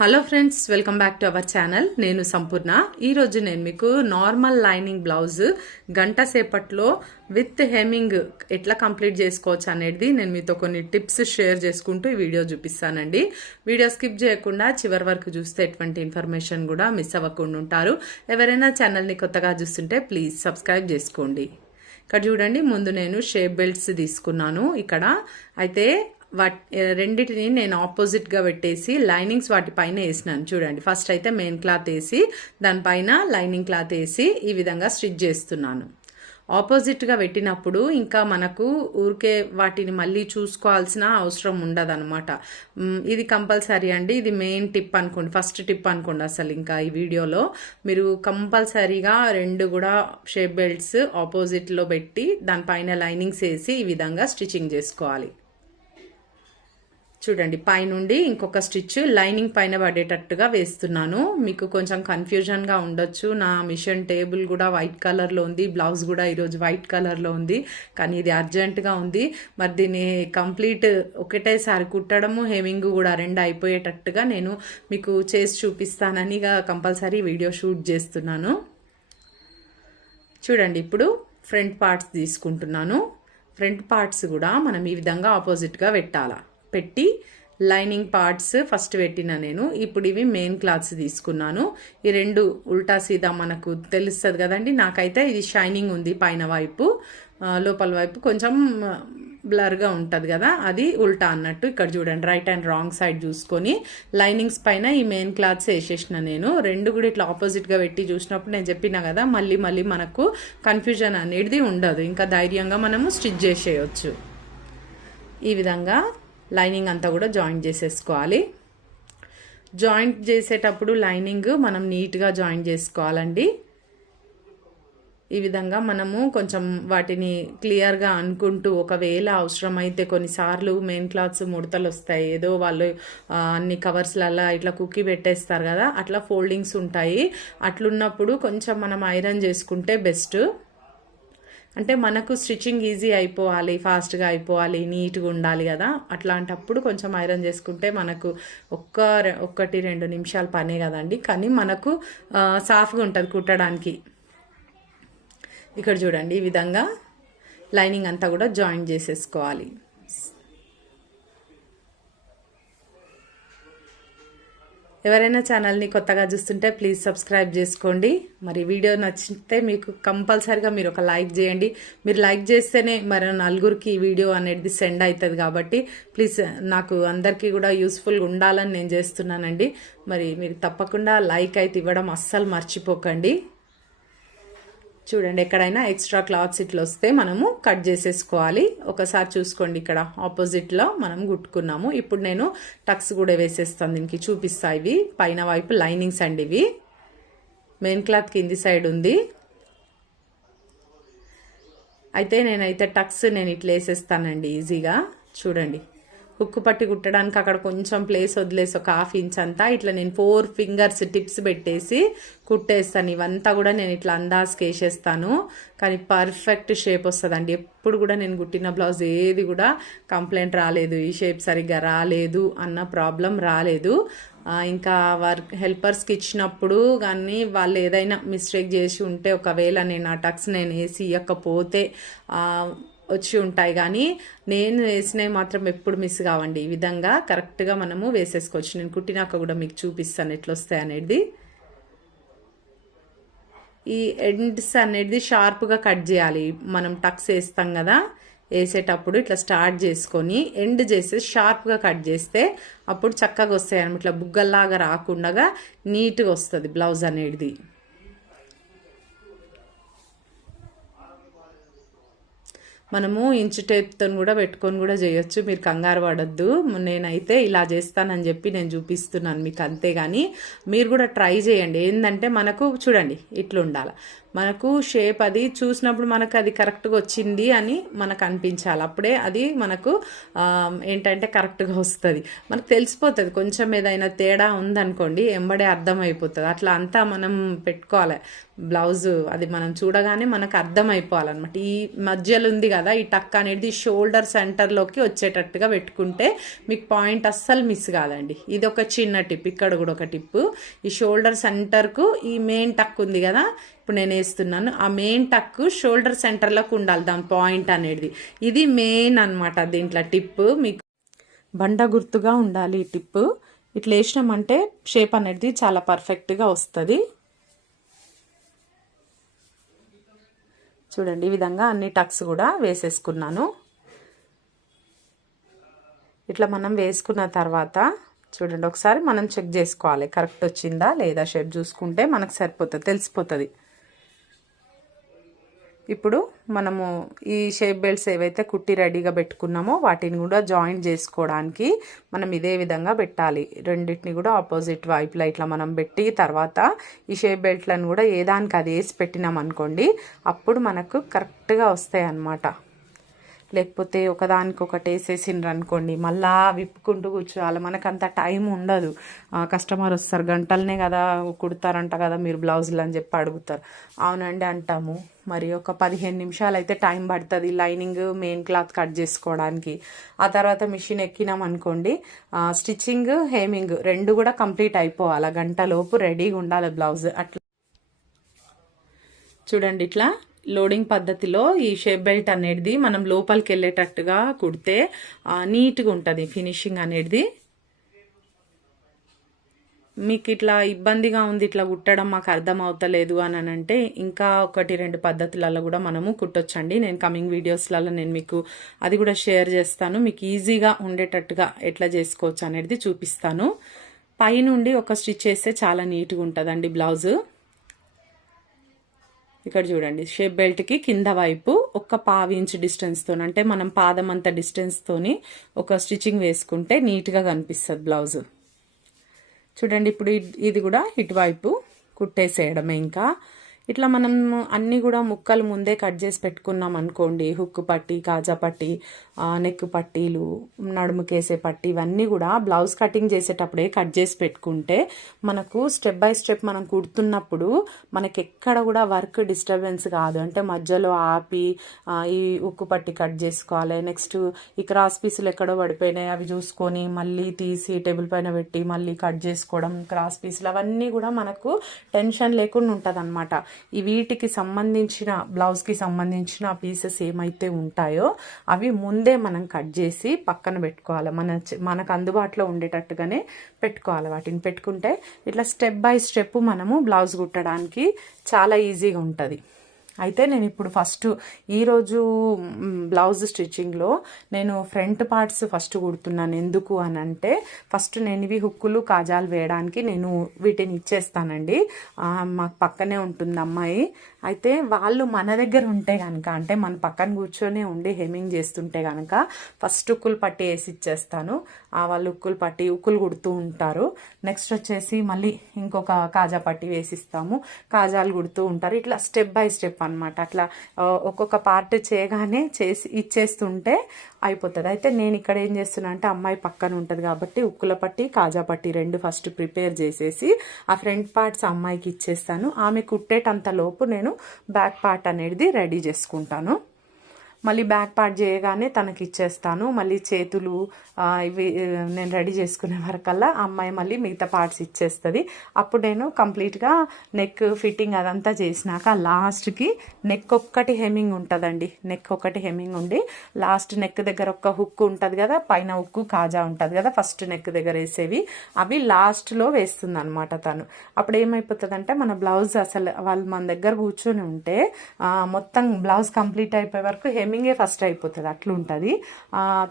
Hello friends, welcome back to our channel. నేను సంపూర్ణ. ఈరోజు నేను మీకు నార్మల్ లైనింగ్ బ్లౌజ్ గంట సేపట్లో విత్ హెమ్మింగ్ ఎట్లా కంప్లీట్ చేసుకోవచ్చు అనేది నేను మీతో కొన్ని టిప్స్ షేర్ చేసుకుంటూ ఈ వీడియో చూపిస్తానండి. వీడియో స్కిప్ చేయకుండా చివరి వరకు చూస్తే ఎటువంటి ఇన్ఫర్మేషన్ కూడా మిస్ అవ్వకుండా ఉంటారు. ఎవరైనా ఛానల్ని కొత్తగా చూస్తుంటే ప్లీజ్ సబ్స్క్రైబ్ చేసుకోండి. ఇక్కడ చూడండి, ముందు నేను షేప్ బెల్ట్స్ తీసుకున్నాను. ఇక్కడ అయితే రెండింటిని నేను ఆపోజిట్గా పెట్టేసి లైనింగ్స్ వాటిపైన వేసినాను. చూడండి, ఫస్ట్ అయితే మెయిన్ క్లాత్ వేసి దానిపైన లైనింగ్ క్లాత్ వేసి ఈ విధంగా స్టిచ్ చేస్తున్నాను. ఆపోజిట్గా పెట్టినప్పుడు ఇంకా మనకు ఊరికే వాటిని మళ్ళీ చూసుకోవాల్సిన అవసరం ఉండదు అనమాట. ఇది కంపల్సరీ అండి. ఇది మెయిన్ టిప్ అనుకోండి, ఫస్ట్ టిప్ అనుకోండి. అసలు ఇంకా ఈ వీడియోలో మీరు కంపల్సరీగా రెండు కూడా షేప్ బెల్ట్స్ ఆపోజిట్లో పెట్టి దానిపైన లైనింగ్స్ వేసి ఈ విధంగా స్టిచ్చింగ్ చేసుకోవాలి. చూడండి, పైనుండి ఇంకొక స్టిచ్ లైనింగ్ పైన పడేటట్టుగా వేస్తున్నాను. మీకు కొంచెం కన్ఫ్యూజన్గా ఉండొచ్చు. నా మిషన్ టేబుల్ కూడా వైట్ కలర్లో ఉంది, బ్లౌజ్ కూడా ఈరోజు వైట్ కలర్లో ఉంది. కానీ ఇది అర్జెంటుగా ఉంది. మరి దీన్ని కంప్లీట్ ఒకటేసారి కుట్టడము హెమింగ్ కూడా రెండు అయిపోయేటట్టుగా నేను మీకు చేసి చూపిస్తానని కంపల్సరీ వీడియో షూట్ చేస్తున్నాను. చూడండి, ఇప్పుడు ఫ్రంట్ పార్ట్స్ తీసుకుంటున్నాను. ఫ్రంట్ పార్ట్స్ కూడా మనం ఈ విధంగా ఆపోజిట్గా పెట్టి లైనింగ్ పార్ట్స్ ఫస్ట్ పెట్టిన నేను. ఇప్పుడు ఇవి మెయిన్ క్లాత్స్ తీసుకున్నాను. ఈ రెండు ఉల్టా సీదా మనకు తెలుస్తుంది కదండి. నాకైతే ఇది షైనింగ్ ఉంది పైన వైపు, లోపల వైపు కొంచెం బ్లర్గా ఉంటుంది కదా, అది ఉల్టా అన్నట్టు. ఇక్కడ చూడండి, రైట్ అండ్ రాంగ్ సైడ్ చూసుకొని లైనింగ్స్ పైన ఈ మెయిన్ క్లాత్స్ వేసేసిన నేను. రెండు కూడా ఇట్లా ఆపోజిట్గా పెట్టి చూసినప్పుడు నేను చెప్పినా కదా, మళ్ళీ మనకు కన్ఫ్యూజన్ అనేది ఉండదు. ఇంకా ధైర్యంగా మనము స్టిచ్ చేసేయచ్చు. ఈ విధంగా లైనింగ్ అంతా కూడా జాయింట్ చేసేసుకోవాలి. జాయింట్ చేసేటప్పుడు లైనింగ్ మనం నీట్గా జాయింట్ చేసుకోవాలండి. ఈ విధంగా మనము కొంచెం వాటిని క్లియర్గా అనుకుంటూ, ఒకవేళ అవసరమైతే కొన్నిసార్లు మెయిన్ క్లాత్స్ ముడతలు వస్తాయి, ఏదో వాళ్ళు అన్ని కవర్స్లలో ఇట్లా కుక్కీ పెట్టేస్తారు కదా, అట్లా ఫోల్డింగ్స్ ఉంటాయి. అట్లున్నప్పుడు కొంచెం మనం ఐరన్ చేసుకుంటే బెస్ట్. అంటే మనకు స్టిచ్చింగ్ ఈజీ అయిపోవాలి, ఫాస్ట్గా అయిపోవాలి, నీట్గా ఉండాలి కదా. అట్లాంటప్పుడు కొంచెం ఐరన్ చేసుకుంటే మనకు ఒకటి రెండు నిమిషాలు పనే కదండి, కానీ మనకు సాఫ్ట్గా ఉంటుంది కుట్టడానికి. ఇక్కడ చూడండి, ఈ విధంగా లైనింగ్ అంతా కూడా జాయిన్ చేసేసుకోవాలి. ఎవరైనా ఛానల్ని కొత్తగా చూస్తుంటే ప్లీజ్ సబ్స్క్రైబ్ చేసుకోండి. మరి వీడియో నచ్చితే మీకు కంపల్సరీగా మీరు ఒక లైక్ చేయండి. మీరు లైక్ చేస్తేనే మరి నలుగురికి ఈ వీడియో అనేది సెండ్ అవుతుంది. కాబట్టి ప్లీజ్ నాకు అందరికీ కూడా యూస్ఫుల్గా ఉండాలని నేను చేస్తున్నానండి. మరి మీరు తప్పకుండా లైక్ అయితే ఇవ్వడం అస్సలు మర్చిపోకండి. చూడండి, ఎక్కడైనా ఎక్స్ట్రా క్లాత్స్ ఇట్లా వస్తే మనము కట్ చేసేసుకోవాలి. ఒకసారి చూసుకోండి, ఇక్కడ ఆపోజిట్లో మనం కుట్టుకున్నాము. ఇప్పుడు నేను టక్స్ కూడా వేసేస్తాను, దీనికి చూపిస్తా. ఇవి పైన వైపు లైనింగ్స్ అండి. ఇవి మెయిన్ క్లాత్ కింది సైడ్ ఉంది. అయితే నేనైతే టక్స్ నేను ఇట్లా వేసేస్తానండి ఈజీగా. చూడండి, హుక్కు పట్టి కుట్టడానికి అక్కడ కొంచెం ప్లేస్ వదిలేసి ఒక ½ ఇంచ్ అంతా ఇట్లా నేను 4 ఫింగర్స్ టిప్స్ పెట్టేసి కుట్టేస్తాను. ఇవంతా కూడా నేను ఇట్లా అందాజుకి వేసేస్తాను, కానీ పర్ఫెక్ట్ షేప్ వస్తుందండి. ఎప్పుడు కూడా నేను కుట్టిన బ్లౌజ్ ఏది కూడా కంప్లైంట్ రాలేదు, ఈ షేప్ సరిగ్గా రాలేదు అన్న ప్రాబ్లం రాలేదు. ఇంకా హెల్పర్స్కి ఇచ్చినప్పుడు కానీ వాళ్ళు ఏదైనా మిస్టేక్ చేసి ఉంటే, ఒకవేళ నేను ఆ టక్స్ నేను వేసి ఇవ్వకపోతే వచ్చి ఉంటాయి, కానీ నేను వేసినవి మాత్రం ఎప్పుడు మిస్ కావండి. ఈ విధంగా కరెక్ట్గా మనము వేసేసుకోవచ్చు. నేను కుట్టినాక కూడా మీకు చూపిస్తాను ఎట్లా వస్తాయి అనేది. ఈ ఎండ్స్ అనేది షార్ప్గా కట్ చేయాలి. మనం టక్స్ వేస్తాం కదా, వేసేటప్పుడు ఇట్లా స్టార్ట్ చేసుకొని ఎండ్ చేసి షార్ప్గా కట్ చేస్తే అప్పుడు చక్కగా వస్తాయి అన్నమాట. ఇట్లా బుగ్గల్లాగా రాకుండా నీట్గా వస్తుంది బ్లౌజ్ అనేది. మనము ఇంచు టేప్తో కూడా పెట్టుకొని కూడా చేయొచ్చు, మీరు కంగారు పడద్దు. నేనైతే ఇలా చేస్తానని చెప్పి నేను చూపిస్తున్నాను మీకు, అంతేగాని మీరు కూడా ట్రై చేయండి. ఏంటంటే మనకు చూడండి ఇట్లా ఉండాలి. మనకు షేప్ అది చూసినప్పుడు మనకు అది కరెక్ట్గా వచ్చింది అని మనకు అనిపించాలి. అప్పుడే అది మనకు ఏంటంటే కరెక్ట్గా వస్తుంది. మనకు తెలిసిపోతుంది కొంచెం ఏదైనా తేడా ఉందనుకోండి ఎంబడే అర్థమైపోతుంది. అట్లా అంతా మనం పెట్టుకోవాలి. బ్లౌజ్ అది మనం చూడగానే మనకు అర్థమైపోవాలన్నమాట. ఈ మధ్యలో ఉంది కదా ఈ టక్ అనేది షోల్డర్ సెంటర్లోకి వచ్చేటట్టుగా పెట్టుకుంటే మీకు పాయింట్ అస్సలు మిస్ కాదండి. ఇది ఒక చిన్న టిప్. ఇక్కడ కూడా ఒక టిప్. ఈ షోల్డర్ సెంటర్కు ఈ మెయిన్ టక్ ఉంది కదా ఇప్పుడు నేను వేస్తున్నాను, ఆ మెయిన్ టక్ షోల్డర్ సెంటర్లోకి ఉండాలి దాని పాయింట్ అనేది. ఇది మెయిన్ అనమాట దీంట్లో టిప్. మీకు బండ గుర్తుగా ఉండాలి ఈ టిప్. ఇట్లా వేసినామంటే షేప్ అనేది చాలా పర్ఫెక్ట్గా వస్తుంది. చూడండి ఈ విధంగా అన్ని టక్స్ కూడా వేసేసుకున్నాను. ఇట్లా మనం వేసుకున్న తర్వాత చూడండి ఒకసారి మనం చెక్ చేసుకోవాలి కరెక్ట్ వచ్చిందా లేదా. షేప్ చూసుకుంటే మనకు సరిపోతుంది, తెలిసిపోతుంది. ఇప్పుడు మనము ఈ షేప్ బెల్ట్స్ ఏవైతే కుట్టి రెడీగా పెట్టుకున్నామో వాటిని కూడా జాయిన్ చేసుకోవడానికి మనం ఇదే విధంగా పెట్టాలి. రెండింటిని కూడా ఆపోజిట్ వైపులా ఇట్లా మనం పెట్టి తర్వాత ఈ షేప్ బెల్ట్లను కూడా ఏ దానికి అది వేసి పెట్టినాం అనుకోండి అప్పుడు మనకు కరెక్ట్గా వస్తాయి అన్నమాట. లేకపోతే ఒకదానికొకటి వేసేసిండ్రు అనుకోండి మళ్ళా విప్పుకుంటూ కూర్చోవాలి. మనకు అంత టైం ఉండదు. కస్టమర్ వస్తారు, గంటలనే కదా కుడతారంట కదా మీరు బ్లౌజులు అని చెప్పి అడుగుతారు. అవునండి అంటాము. మరి ఒక 15 నిమిషాలు అయితే టైం పడుతుంది లైనింగ్ మెయిన్ క్లాత్ కట్ చేసుకోవడానికి. ఆ తర్వాత మిషన్ ఎక్కినాం అనుకోండి స్టిచ్చింగ్ హేమింగ్ రెండు కూడా కంప్లీట్ అయిపోవాలి. గంటలోపు రెడీగా ఉండాలి బ్లౌజ్. అట్లా చూడండి ఇట్లా లోడింగ్ పద్ధతిలో ఈ షేప్ బెల్ట్ అనేది మనం లోపలికి వెళ్ళేటట్టుగా కుడితే నీట్గా ఉంటుంది ఫినిషింగ్ అనేది. మీకు ఇట్లా ఇబ్బందిగా ఉంది ఇట్లా కుట్టడం మాకు అర్థం అవుతలేదు అని అంటే ఇంకా 1-2 పద్ధతులలో కూడా మనము కుట్టొచ్చండి. నేను కమింగ్ వీడియోస్లలో నేను మీకు అది కూడా షేర్ చేస్తాను. మీకు ఈజీగా ఉండేటట్టుగా ఎట్లా చేసుకోవచ్చు అనేది చూపిస్తాను. పైనుండి ఒక స్టిచ్ చేస్తే చాలా నీట్గా ఉంటుందండి బ్లౌజు. ఇక్కడ చూడండి షేప్ బెల్ట్కి కింద వైపు ఒక 1/2 ఇంచ్ డిస్టెన్స్తో అంటే మనం పాదం అంత డిస్టెన్స్తోని ఒక స్టిచ్చింగ్ వేసుకుంటే నీట్గా కనిపిస్తుంది బ్లౌజ్. చూడండి ఇప్పుడు ఇది కూడా ఇటువైపు కుట్టేసేయడమే. ఇంకా ఇట్లా మనం అన్నీ కూడా ముక్కలు ముందే కట్ చేసి పెట్టుకున్నాం అనుకోండి. హుక్ పట్టి, కాజా పట్టి, నెక్ పట్టీలు, నడుముకేసే పట్టి ఇవన్నీ కూడా బ్లౌజ్ కటింగ్ చేసేటప్పుడే కట్ చేసి పెట్టుకుంటే మనకు స్టెప్ బై స్టెప్ మనం కుడుతున్నప్పుడు మనకి ఎక్కడ కూడా వర్క్ డిస్టర్బెన్స్ కాదు. అంటే మధ్యలో ఆపి ఈ ఉక్కు పట్టి కట్ చేసుకోవాలి. నెక్స్ట్ ఈ క్రాస్ పీసులు ఎక్కడో పడిపోయినాయి అవి చూసుకొని మళ్ళీ తీసి టేబుల్ పైన పెట్టి మళ్ళీ కట్ చేసుకోవడం. క్రాస్ పీసులు అవన్నీ కూడా మనకు టెన్షన్ లేకుండా ఉంటుంది అనమాట. ఈ వీటికి సంబంధించిన బ్లౌజ్కి సంబంధించిన పీసెస్ ఏమైతే ఉంటాయో అవి ముందే మనం కట్ చేసి పక్కన పెట్టుకోవాలి. మనకు అందుబాటులో ఉండేటట్టుగానే పెట్టుకోవాలి. వాటిని పెట్టుకుంటే ఇట్లా స్టెప్ బై స్టెప్ మనము బ్లౌజ్ కుట్టడానికి చాలా ఈజీగా ఉంటుంది. అయితే నేను ఇప్పుడు ఫస్ట్ ఈరోజు బ్లౌజ్ స్టిచ్చింగ్లో నేను ఫ్రంట్ పార్ట్స్ ఫస్ట్ కుడుతున్నాను. ఎందుకు అని అంటే ఫస్ట్ నేను ఇవి హుక్కులు కాజాలు వేయడానికి నేను వీటిని ఇచ్చేస్తానండి. మాకు పక్కనే ఉంటుంది అమ్మాయి. అయితే వాళ్ళు మన దగ్గర ఉంటే కనుక అంటే మన పక్కన కూర్చొని ఉండి హెమ్మింగ్ చేస్తుంటే కనుక ఫస్ట్ ఉక్కులు పట్టి వేసి ఇచ్చేస్తాను. వాళ్ళు ఉక్కులు కుడుతూ ఉంటారు. నెక్స్ట్ వచ్చేసి మళ్ళీ ఇంకొక కాజా పట్టి వేసిస్తాము, కాజాలు కుడుతూ ఉంటారు. ఇట్లా స్టెప్ బై స్టెప్ అనమాట. అట్లా ఒక్కొక్క పార్ట్ చేయగానే ఇచ్చేస్తుంటే అయిపోతుంది. అయితే నేను ఇక్కడ ఏం చేస్తున్నా అంటే అమ్మాయి పక్కన ఉంటుంది కాబట్టి ఉక్కుల పట్టి కాజా పట్టి రెండు ఫస్ట్ ప్రిపేర్ చేసేసి ఆ ఫ్రంట్ పార్ట్స్ అమ్మాయికి ఇచ్చేస్తాను. ఆమె కుట్టేటంత లోపు నేను బ్యాక్ పార్ట్ అనేది రెడీ చేసుకుంటాను. మళ్ళీ బ్యాక్ పార్ట్ చేయగానే తనకి ఇచ్చేస్తాను. మళ్ళీ చేతులు ఇవి నేను రెడీ చేసుకునే వరకల్లా అమ్మాయి మళ్ళీ మిగతా పార్ట్స్ ఇచ్చేస్తుంది. అప్పుడు నేను కంప్లీట్గా నెక్ ఫిట్టింగ్ అదంతా చేసినాక లాస్ట్కి నెక్ ఒక్కటి హెమ్మింగ్ ఉంటుందండి. నెక్ ఒకటి హెమ్మింగ్ ఉండి లాస్ట్ నెక్ దగ్గర ఒక హుక్ ఉంటుంది కదా, పైన హుక్ కాజా ఉంటుంది కదా, ఫస్ట్ నెక్ దగ్గర వేసేవి అవి లాస్ట్లో వేస్తుంది అనమాట తను. అప్పుడు ఏమైపోతుందంటే మన బ్లౌజ్ అసలు వాళ్ళు మన దగ్గర కూర్చొని ఉంటే మొత్తం బ్లౌజ్ కంప్లీట్ అయిపోయే వరకు హెమ్మింగే ఫస్ట్ అయిపోతుంది. అట్లుంటుంది.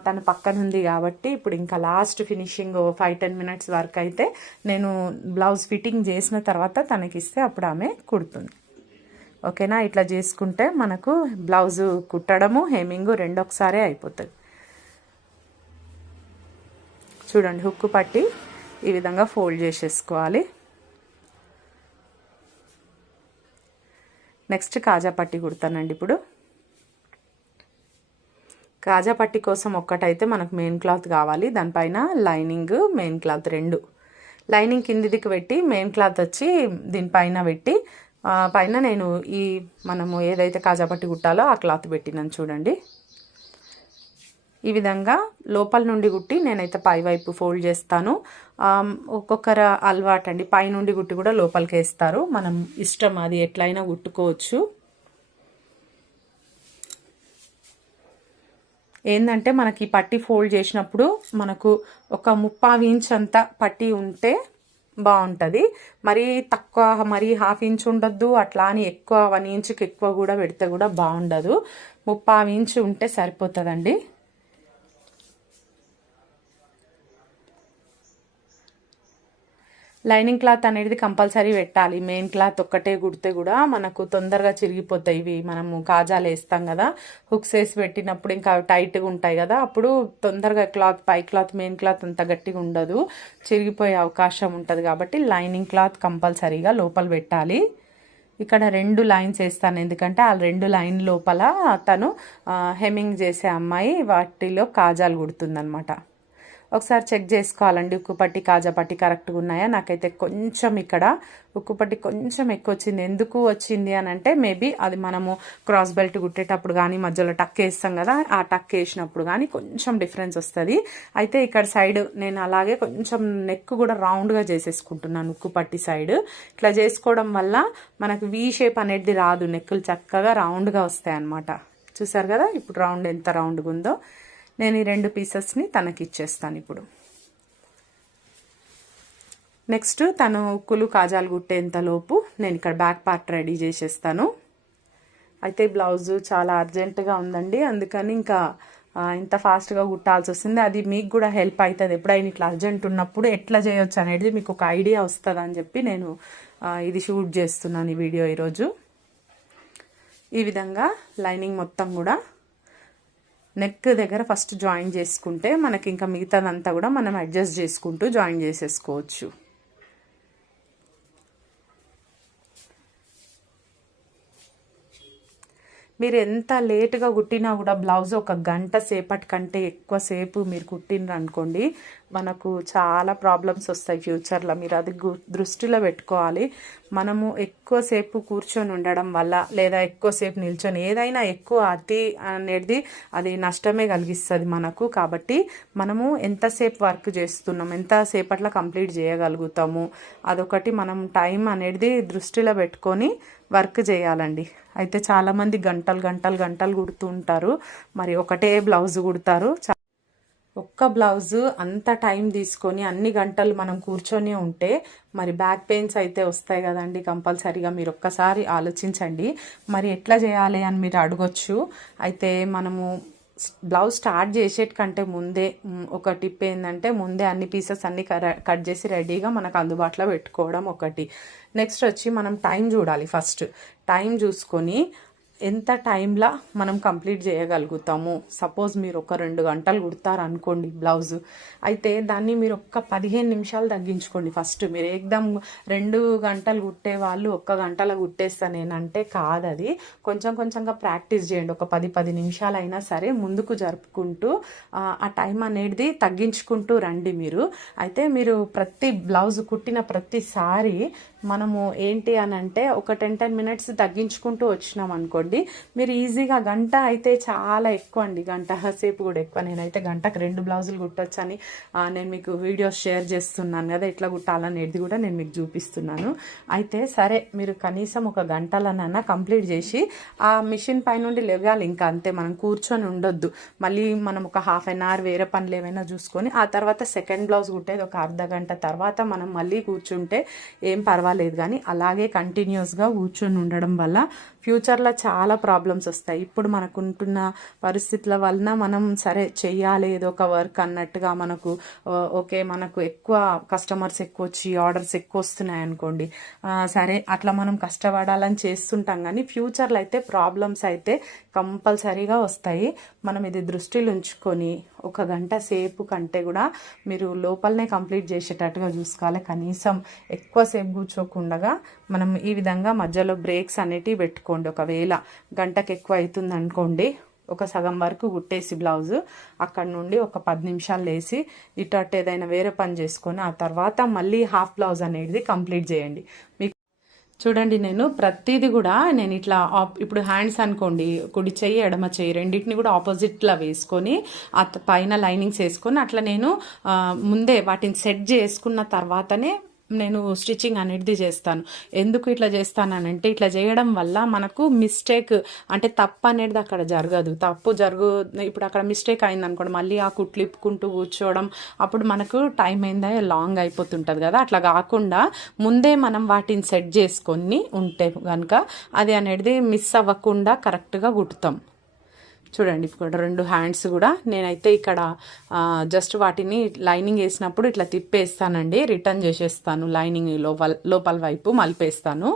తను పక్కన ఉంది కాబట్టి ఇప్పుడు ఇంకా లాస్ట్ ఫినిషింగ్ 5-10 మినిట్స్ వరకు అయితే నేను బ్లౌజ్ ఫిట్టింగ్ చేసిన తర్వాత తనకిస్తే అప్పుడు ఆమె కుడుతుంది. ఓకేనా? ఇట్లా చేసుకుంటే మనకు బ్లౌజు కుట్టడము హెమ్మింగ్ రెండు ఒకసారే అయిపోతుంది. చూడండి హుక్ పట్టి ఈ విధంగా ఫోల్డ్ చేసేసుకోవాలి. నెక్స్ట్ కాజా పట్టి కుడతానండి. ఇప్పుడు కాజా పట్టి కోసం ఒక్కటైతే మనకు మెయిన్ క్లాత్ కావాలి, దానిపైన లైనింగ్ మెయిన్ క్లాత్ రెండు. లైనింగ్ కిందికి పెట్టి మెయిన్ క్లాత్ వచ్చి దీనిపైన పెట్టి పైన నేను ఈ మనము ఏదైతే కాజా పట్టి కుట్టాలో ఆ క్లాత్ పెట్టినాను చూడండి. ఈ విధంగా లోపల నుండి కుట్టి నేనైతే పై వైపు ఫోల్డ్ చేస్తాను. ఒక్కొక్కరు అలవాటు అండి, పై నుండి కుట్టి కూడా లోపలికి వేస్తారు. మనం ఇష్టం, అది ఎట్లయినా కుట్టుకోవచ్చు. ఏంటంటే మనకి పట్టి ఫోల్డ్ చేసినప్పుడు మనకు ఒక 3/4 ఇంచ్ అంతా పట్టి ఉంటే బాగుంటుంది. మరీ తక్కువ, మరీ 1/2 ఇంచ్ ఉండొద్దు, అట్లా అని ఎక్కువ 1 ఇంచుకి ఎక్కువ కూడా పెడితే కూడా బాగుండదు. 3/4 ఇంచ్ ఉంటే సరిపోతుందండి. లైనింగ్ క్లాత్ అనేది కంపల్సరీ పెట్టాలి. మెయిన్ క్లాత్ ఒక్కటే కుడితే కూడా మనకు తొందరగా చిరిగిపోతాయి. ఇవి మనము కాజాలు వేస్తాం కదా, హుక్స్ వేసి పెట్టినప్పుడు ఇంకా టైట్గా ఉంటాయి కదా, అప్పుడు తొందరగా క్లాత్, పై క్లాత్ మెయిన్ క్లాత్ అంత గట్టిగా ఉండదు, చిరిగిపోయే అవకాశం ఉంటుంది. కాబట్టి లైనింగ్ క్లాత్ కంపల్సరీగా లోపల పెట్టాలి. ఇక్కడ 2 లైన్స్ వేస్తాను, ఎందుకంటే ఆ 2 లైన్ లోపల తను హెమ్మింగ్ చేసే అమ్మాయి వాటిలో కాజాలు కుడుతుందనమాట. ఒకసారి చెక్ చేసుకోవాలండి ఉక్కు పట్టి కాజా పట్టి కరెక్ట్గా ఉన్నాయా. నాకైతే కొంచెం ఇక్కడ ఉక్కు పట్టి కొంచెం ఎక్కువ వచ్చింది. ఎందుకు వచ్చింది అని అంటే మేబీ అది మనము క్రాస్ బెల్ట్ కుట్టేటప్పుడు కానీ మధ్యలో టక్ వేస్తాం కదా, ఆ టక్ వేసినప్పుడు కానీ కొంచెం డిఫరెన్స్ వస్తుంది. అయితే ఇక్కడ సైడ్ నేను అలాగే కొంచెం నెక్ కూడా రౌండ్గా చేసేసుకుంటున్నాను. ఉక్కు పట్టి సైడ్ ఇట్లా చేసుకోవడం వల్ల మనకు వీ షేప్ అనేది రాదు, నెక్కులు చక్కగా రౌండ్గా వస్తాయి అన్నమాట. చూసారు కదా ఇప్పుడు రౌండ్ ఎంత రౌండ్గా ఉందో. నేను ఈ 2 పీసెస్ని తనకి ఇచ్చేస్తాను ఇప్పుడు. నెక్స్ట్ తను ఉక్కులు కాజాలు కుట్టేంతలోపు నేను ఇక్కడ బ్యాక్ పార్ట్ రెడీ చేసేస్తాను. అయితే బ్లౌజు చాలా అర్జెంటుగా ఉందండి, అందుకని ఇంకా ఇంత ఫాస్ట్గా కుట్టాల్సి వస్తుంది. అది మీకు కూడా హెల్ప్ అవుతుంది. ఎప్పుడైనా ఇట్లా అర్జెంట్ ఉన్నప్పుడు ఎట్లా చేయొచ్చు అనేది మీకు ఒక ఐడియా వస్తుంది అని చెప్పి నేను ఇది షూట్ చేస్తున్నాను ఈ వీడియో ఈరోజు. ఈ విధంగా లైనింగ్ మొత్తం కూడా నెక్ దగ్గర ఫస్ట్ జాయిన్ చేసుకుంటే మనకి ఇంకా మిగతాదంతా కూడా మనం అడ్జస్ట్ చేసుకుంటూ జాయిన్ చేసేసుకోవచ్చు. మీరు ఎంత లేటుగా కుట్టినా కూడా బ్లౌజ్ 1 గంట సేపటి కంటే ఎక్కువసేపు మీరు కుట్టినరు అనుకోండి, మనకు చాలా ప్రాబ్లమ్స్ వస్తాయి ఫ్యూచర్లో. మీరు అది దృష్టిలో పెట్టుకోవాలి. మనము ఎక్కువసేపు కూర్చొని ఉండడం వల్ల లేదా ఎక్కువసేపు నిల్చొని ఏదైనా ఎక్కువ అతి అనేది అది నష్టమే కలిగిస్తుంది మనకు. కాబట్టి మనము ఎంతసేపు వర్క్ చేస్తున్నాం, ఎంతసేపట్లో కంప్లీట్ చేయగలుగుతాము, అదొకటి మనం టైం అనేది దృష్టిలో పెట్టుకొని వర్క్ చేయాలండి. అయితే చాలామంది గంటలు కుడుతూ ఉంటారు, మరి ఒకటే బ్లౌజ్ కుడతారు. ఒక్క బ్లౌజు అంత టైం తీసుకొని అన్ని గంటలు మనం కూర్చొని ఉంటే మరి బ్యాక్ పెయిన్స్ అయితే వస్తాయి కదండి. కంపల్సరీగా మీరు ఒక్కసారి ఆలోచించండి. మరి ఎట్లా చేయాలి అని మీరు అడగొచ్చు. అయితే మనము బ్లౌజ్ స్టార్ట్ చేసేటకంటే ముందే ఒక టిప్ ఏంటంటే, ముందే అన్ని పీసెస్ అన్ని కట్ చేసి రెడీగా మనకు అందుబాటులో పెట్టుకోవడం ఒకటి. నెక్స్ట్ వచ్చి మనం టైం చూడాలి. ఫస్ట్ టైం చూసుకొని ఎంత టైంలో మనం కంప్లీట్ చేయగలుగుతాము. సపోజ్ మీరు ఒక 2 గంటలు కుడతారు అనుకోండి బ్లౌజు, అయితే దాన్ని మీరు ఒక్క 15 నిమిషాలు తగ్గించుకోండి. ఫస్ట్ మీరు ఏకదమ్ 2 గంటలు కుట్టే వాళ్ళు 1 గంటలో కుట్టేస్తా నేనంటే కాదది. కొంచెంగా ప్రాక్టీస్ చేయండి. ఒక 10 నిమిషాలు అయినా సరే ముందుకు జరుపుకుంటూ ఆ టైం అనేది తగ్గించుకుంటూ రండి మీరు. అయితే మీరు ప్రతి బ్లౌజ్ కుట్టిన ప్రతిసారి మనము ఏంటి అని అంటే ఒక 10 మినిట్స్ తగ్గించుకుంటూ వచ్చినాం అనుకోండి, మీరు ఈజీగా గంట అయితే చాలా ఎక్కువ అండి, గంట సేపు కూడా ఎక్కువ. నేనైతే గంటకు 2 బ్లౌజులు కుట్టొచ్చని నేను మీకు వీడియోస్ షేర్ చేస్తున్నాను కదా, ఎట్లా కుట్టాలనేది కూడా నేను మీకు చూపిస్తున్నాను. అయితే సరే మీరు కనీసం ఒక గంటలనన్నా కంప్లీట్ చేసి ఆ మిషన్ పై నుండి లేగాలి. ఇంకా అంతే, మనం కూర్చొని ఉండొద్దు. మళ్ళీ మనం ఒక హాఫ్ అన్ అవర్ వేరే పనులు ఏమైనా చూసుకొని ఆ తర్వాత సెకండ్ బ్లౌజ్ కుట్టేది ఒక అర్ధ గంట తర్వాత మనం మళ్ళీ కూర్చుంటే ఏం పర్వాలేదు. కానీ అలాగే కంటిన్యూస్గా కూర్చొని ఉండడం వల్ల ఫ్యూచర్లో చాలా చాలా ప్రాబ్లమ్స్ వస్తాయి. ఇప్పుడు మనకుంటున్న పరిస్థితుల వలన మనం సరే చెయ్యాలి ఏదో ఒక వర్క్ అన్నట్టుగా మనకు ఓకే, మనకు ఎక్కువ కస్టమర్స్ ఎక్కువ వచ్చి ఆర్డర్స్ ఎక్కువ వస్తున్నాయి అనుకోండి, సరే అట్లా మనం కష్టపడాలని చేస్తుంటాం. కానీ ఫ్యూచర్లో అయితే ప్రాబ్లమ్స్ అయితే కంపల్సరీగా వస్తాయి. మనం ఇది దృష్టిలో ఉంచుకొని ఒక గంట సేపు కంటే కూడా మీరు లోపలనే కంప్లీట్ చేసేటట్టుగా చూసుకోవాలి. కనీసం ఎక్కువసేపు కూర్చోకుండా మనం ఈ విధంగా మధ్యలో బ్రేక్స్ అనేటివి పెట్టుకోండి. ఒకవేళ గంటకు ఎక్కువ అవుతుంది అనుకోండి, ఒక సగం వరకు కుట్టేసి బ్లౌజు అక్కడ నుండి ఒక 10 నిమిషాలు లేసి ఇటు అటు ఏదైనా వేరే పని చేసుకొని ఆ తర్వాత మళ్ళీ హాఫ్ బ్లౌజ్ అనేది కంప్లీట్ చేయండి. మీకు చూడండి, నేను ప్రతిదీ కూడా నేను ఇట్లా ఇప్పుడు హ్యాండ్స్ అనుకోండి, కుడి చెయ్యి ఎడమ చెయ్యి రెండింటిని కూడా ఆపోజిట్లా వేసుకొని ఆ పైన లైనింగ్స్ వేసుకొని అట్లా నేను ముందే వాటిని సెట్ చేసుకున్న తర్వాతనే నేను స్టిచ్చింగ్ అనేది చేస్తాను. ఎందుకు ఇట్లా చేస్తానంటే ఇట్లా చేయడం వల్ల మనకు మిస్టేక్ అంటే తప్పు అనేది అక్కడ జరగదు. ఇప్పుడు అక్కడ మిస్టేక్ అయింది అనుకోండి, మళ్ళీ ఆ కుట్లు ఇప్పుకుంటూ కూర్చోవడం, అప్పుడు మనకు టైం అయిందా లాంగ్ అయిపోతుంటుంది కదా. అట్లా కాకుండా ముందే మనం వాటిని సెట్ చేసుకొని ఉంటే కనుక అది అనేది మిస్ అవ్వకుండా కరెక్ట్గా కుట్టుతాం. చూడండి, ఇప్పుడు 2 హ్యాండ్స్ కూడా నేనైతే ఇక్కడ జస్ట్ వాటిని లైనింగ్ వేసినప్పుడు ఇట్లా తిప్పేస్తానండి, రిటర్న్ చేసేస్తాను, లైనింగ్ లోపల వైపు మలిపేస్తాను.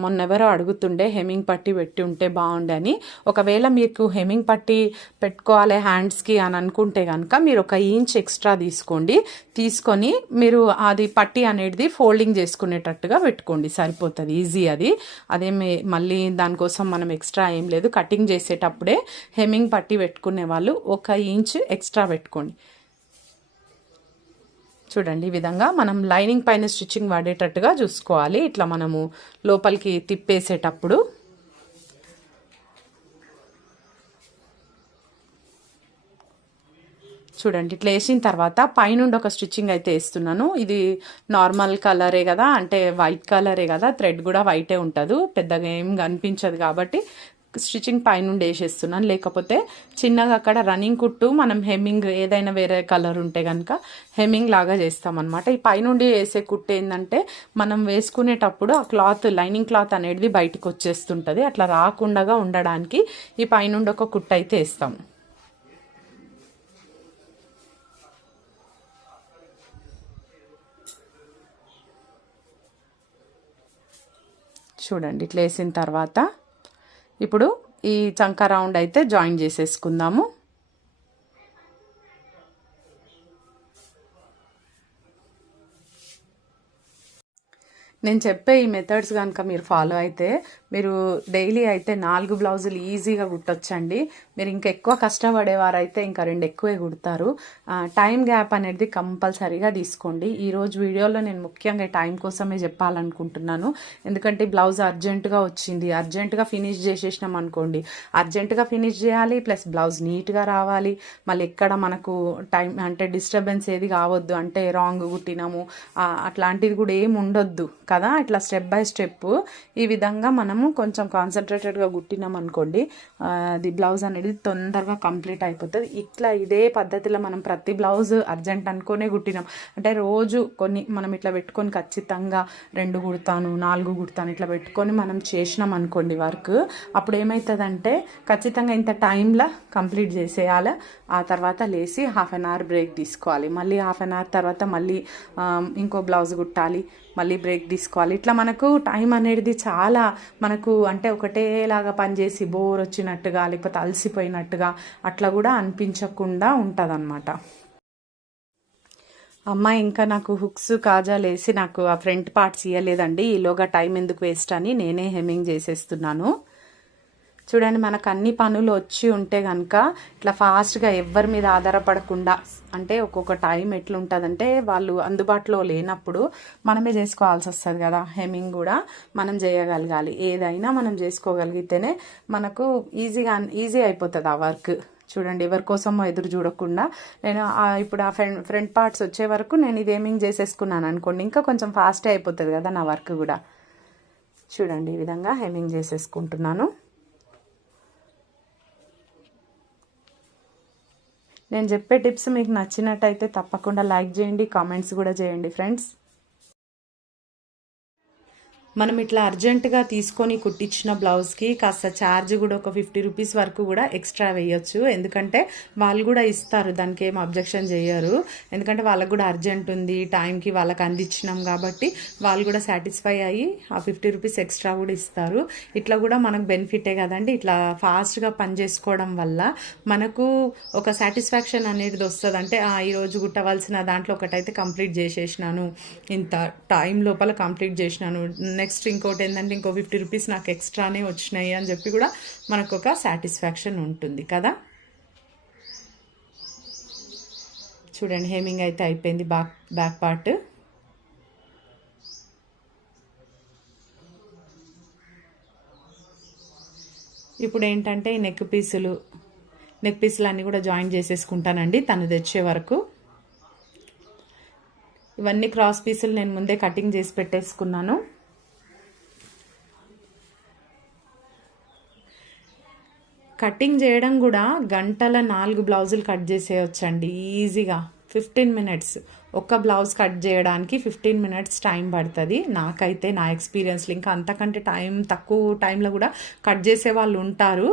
మొన్న ఎవరో అడుగుతుండే హెమ్మింగ్ పట్టి పెట్టి ఉంటే బాగుండే అని. ఒకవేళ మీకు హెమ్మింగ్ పట్టి పెట్టుకోవాలి హ్యాండ్స్కి అని అనుకుంటే కనుక మీరు 1 ఇంచ్ ఎక్స్ట్రా తీసుకొని మీరు అది పట్టి అనేది ఫోల్డింగ్ చేసుకునేటట్టుగా పెట్టుకోండి, సరిపోతుంది. ఈజీ అది. అదేమి మళ్ళీ దానికోసం మనం ఎక్స్ట్రా ఏం లేదు. కటింగ్ చేసేటప్పుడే హెమ్మింగ్ పట్టి పెట్టుకునే వాళ్ళు 1 ఇంచ్ ఎక్స్ట్రా పెట్టుకోండి. చూడండి, ఈ విధంగా మనం లైనింగ్ పైన స్టిచ్చింగ్ పడేటట్టుగా చూసుకోవాలి. ఇట్లా మనము లోపలికి తిప్పేసేటప్పుడు చూడండి, ఇట్లా వేసిన తర్వాత పైనుండి ఒక స్టిచ్చింగ్ అయితే వేస్తున్నాను. ఇది నార్మల్ కలరే కదా, అంటే వైట్ కలరే కదా, థ్రెడ్ కూడా వైటే ఉంటుంది, పెద్దగా ఏం కనిపించదు కాబట్టి స్టిచ్చింగ్ పైనుండి వేసేస్తున్నాను. లేకపోతే చిన్నగా అక్కడ రన్నింగ్ కుట్టు మనం హెమ్మింగ్ ఏదైనా వేరే కలర్ ఉంటే కనుక హెమ్మింగ్ లాగా చేస్తామన్నమాట. ఈ పైనుండి వేసే కుట్టు ఏంటంటే మనం వేసుకునేటప్పుడు ఆ క్లాత్ లైనింగ్ క్లాత్ అనేది బయటకు వచ్చేస్తుంటుంది. అట్లా రాకుండా ఉండడానికి ఈ పైనుండి ఒక కుట్టు అయితే వేస్తాం. చూడండి, ఇట్లా వేసిన తర్వాత ఇప్పుడు ఈ చంకా రౌండ్ అయితే జాయిన్ చేసేసుకుందాము. నేను చెప్పే ఈ మెథడ్స్ కనుక మీరు ఫాలో అయితే మీరు డైలీ అయితే 4 బ్లౌజులు ఈజీగా కుట్టొచ్చండి. మీరు ఇంకా ఎక్కువ కష్టపడేవారైతే ఇంకా 2 ఎక్కువే కుడతారు. టైం గ్యాప్ అనేది కంపల్సరీగా తీసుకోండి. ఈరోజు వీడియోలో నేను ముఖ్యంగా టైం కోసమే చెప్పాలనుకుంటున్నాను. ఎందుకంటే బ్లౌజ్ అర్జెంటుగా వచ్చింది, అర్జెంటుగా ఫినిష్ చేసేసినాం అనుకోండి, అర్జెంటుగా ఫినిష్ చేయాలి, ప్లస్ బ్లౌజ్ నీట్గా రావాలి. మళ్ళీ ఎక్కడ మనకు టైం అంటే డిస్టర్బెన్స్ ఏది కావద్దు, అంటే రాంగ్ కుట్టినాము అట్లాంటిది కూడా ఏమి ఉండొద్దు కదా. ఇట్లా స్టెప్ బై స్టెప్ ఈ విధంగా మనము కొంచెం కాన్సన్ట్రేటెడ్గా కుట్టినాం అనుకోండి, అది బ్లౌజ్ అనేది తొందరగా కంప్లీట్ అయిపోతుంది. ఇట్లా ఇదే పద్ధతిలో మనం ప్రతి బ్లౌజ్ అర్జెంట్ అనుకునే కుట్టినాం అంటే రోజు కొన్ని మనం ఇట్లా పెట్టుకొని ఖచ్చితంగా 2 కుడతాను 4 కుడతాను ఇట్లా పెట్టుకొని మనం చేసినాం అనుకోండి వర్క్, అప్పుడు ఏమవుతుందంటే ఖచ్చితంగా ఇంత టైంలో కంప్లీట్ చేసేయాలి. ఆ తర్వాత లేచి హాఫ్ అన్ అవర్ బ్రేక్ తీసుకోవాలి, మళ్ళీ హాఫ్ అన్ అవర్ తర్వాత మళ్ళీ ఇంకో బ్లౌజ్ కుట్టాలి, మళ్ళీ బ్రేక్ తీసుకోవాలి. ఇట్లా మనకు టైం అనేది చాలా మనకు అంటే ఒకటేలాగా పనిచేసి బోర్ వచ్చినట్టుగా లేకపోతే అలసిపోయినట్టుగా అట్లా కూడా అనిపించకుండా ఉంటుందన్నమాట. అమ్మ ఇంకా నాకు హుక్స్ కాజాలు వేసి నాకు ఆ ఫ్రంట్ పార్ట్స్ ఇవ్వలేదండి. ఈలోగా టైం ఎందుకు వేస్ట్ అని నేనే హెమ్మింగ్ చేసేస్తున్నాను. చూడండి, మనకు అన్ని పనులు వచ్చి ఉంటే కనుక ఇట్లా ఫాస్ట్గా ఎవరి మీద ఆధారపడకుండా, అంటే ఒక్కొక్క టైం ఎట్లుంటుందంటే వాళ్ళు అందుబాటులో లేనప్పుడు మనమే చేసుకోవాల్సి వస్తుంది కదా. హెమ్మింగ్ కూడా మనం చేయగలగాలి, ఏదైనా మనం చేసుకోగలిగితేనే మనకు ఈజీ అయిపోతుంది ఆ వర్క్. చూడండి, ఎవరి కోసమో ఎదురు చూడకుండా నేను ఇప్పుడు ఆ ఫ్రంట్ పార్ట్స్ వచ్చే వరకు నేను ఇది హెమ్మింగ్ చేసేసుకున్నాను అనుకోండి, ఇంకా కొంచెం ఫాస్టే అయిపోతుంది కదా నా వర్క్ కూడా. చూడండి, ఈ విధంగా హెమ్మింగ్ చేసేసుకుంటున్నాను. నేను చెప్పే టిప్స్ మీకు నచ్చినట్టయితే తప్పకుండా లైక్ చేయండి, కామెంట్స్ కూడా చేయండి ఫ్రెండ్స్. మనం ఇట్లా అర్జెంటుగా తీసుకొని కుట్టించిన బ్లౌజ్కి కాస్త ఛార్జ్ కూడా ఒక 50 రూపీస్ వరకు కూడా ఎక్స్ట్రా వేయొచ్చు. ఎందుకంటే వాళ్ళు కూడా ఇస్తారు, దానికి ఏం అబ్జెక్షన్ చేయరు. ఎందుకంటే వాళ్ళకు కూడా అర్జెంట్ ఉంది, టైంకి వాళ్ళకి అందించినాం కాబట్టి వాళ్ళు కూడా సాటిస్ఫై అయ్యి ఆ 50 రూపీస్ ఎక్స్ట్రా కూడా ఇస్తారు. ఇట్లా కూడా మనకు బెనిఫిటే కదండి. ఇట్లా ఫాస్ట్గా పని చేసుకోవడం వల్ల మనకు ఒక సాటిస్ఫాక్షన్ అనేది వస్తుంది. అంటే ఈరోజు కుట్టవలసిన దాంట్లో ఒకటైతే కంప్లీట్ చేసేసినాను, ఇంత టైం లోపల కంప్లీట్ చేసినాను, నెక్స్ట్ ఇంకోటి ఏంటంటే ఇంకో 50 రూపీస్ నాకు ఎక్స్ట్రానే వచ్చినాయి అని చెప్పి కూడా మనకు ఒక సాటిస్ఫాక్షన్ ఉంటుంది కదా. చూడండి, హేమింగ్ అయితే అయిపోయింది బ్యాక్ పార్ట్. ఇప్పుడు ఏంటంటే ఈ నెక్ పీసులు అన్నీ కూడా జాయిన్ చేసేసుకుంటానండి తను తెచ్చే వరకు. ఇవన్నీ క్రాస్ పీసులు నేను ముందే కటింగ్ చేసి పెట్టేసుకున్నాను. కటింగ్ చేయడం కూడా గంటల 4 బ్లౌజులు కట్ చేసేయచ్చండి ఈజీగా. 15 మినిట్స్ ఒక్క బ్లౌజ్ కట్ చేయడానికి 15 మినిట్స్ టైం పడుతుంది. నాకైతే నా ఎక్స్పీరియన్స్లో ఇంకా అంతకంటే తక్కువ టైంలో కూడా కట్ చేసే వాళ్ళు ఉంటారు,